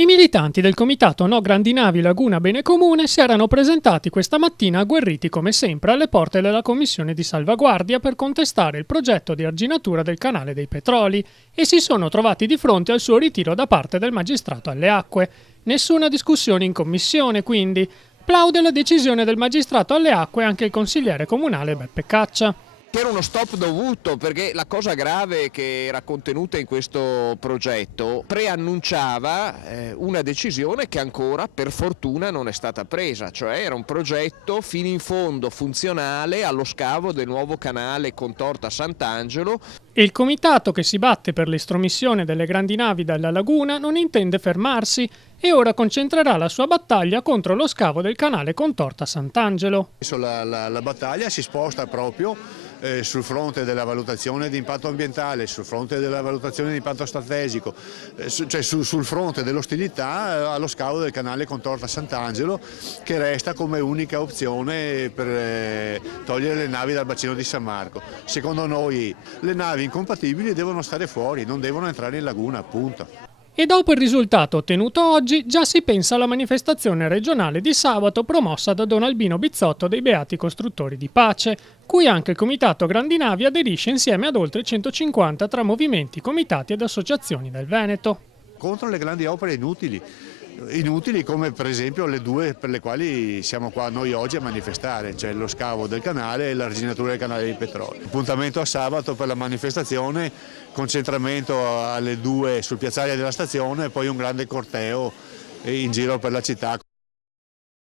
I militanti del comitato No Grandi Navi Laguna Bene Comune si erano presentati questa mattina agguerriti come sempre alle porte della commissione di salvaguardia per contestare il progetto di arginatura del canale dei Petroli e si sono trovati di fronte al suo ritiro da parte del magistrato alle acque. Nessuna discussione in commissione, quindi. Plaude la decisione del magistrato alle acque anche il consigliere comunale Beppe Caccia. Era uno stop dovuto, perché la cosa grave che era contenuta in questo progetto preannunciava una decisione che ancora per fortuna non è stata presa, cioè era un progetto fino in fondo funzionale allo scavo del nuovo canale Contorta Sant'Angelo. E il comitato che si batte per l'estromissione delle grandi navi dalla laguna non intende fermarsi e ora concentrerà la sua battaglia contro lo scavo del canale Contorta Sant'Angelo. La battaglia si sposta proprio sul fronte della valutazione di impatto ambientale, sul fronte della valutazione di impatto strategico, cioè sul fronte dell'ostilità allo scavo del canale Contorta Sant'Angelo, che resta come unica opzione per togliere le navi dal bacino di San Marco. Secondo noi le navi incompatibili devono stare fuori, non devono entrare in laguna, appunto. E dopo il risultato ottenuto oggi, già si pensa alla manifestazione regionale di sabato promossa da Don Albino Bizzotto dei Beati Costruttori di Pace, cui anche il Comitato Grandi Navi aderisce insieme ad oltre 150 tra movimenti, comitati ed associazioni del Veneto. Contro le grandi opere inutili come per esempio le due per le quali siamo qua noi oggi a manifestare, cioè lo scavo del canale e l'arginatura del canale di Petroli. Appuntamento a sabato per la manifestazione, concentramento alle 2 sul piazzale della stazione e poi un grande corteo in giro per la città.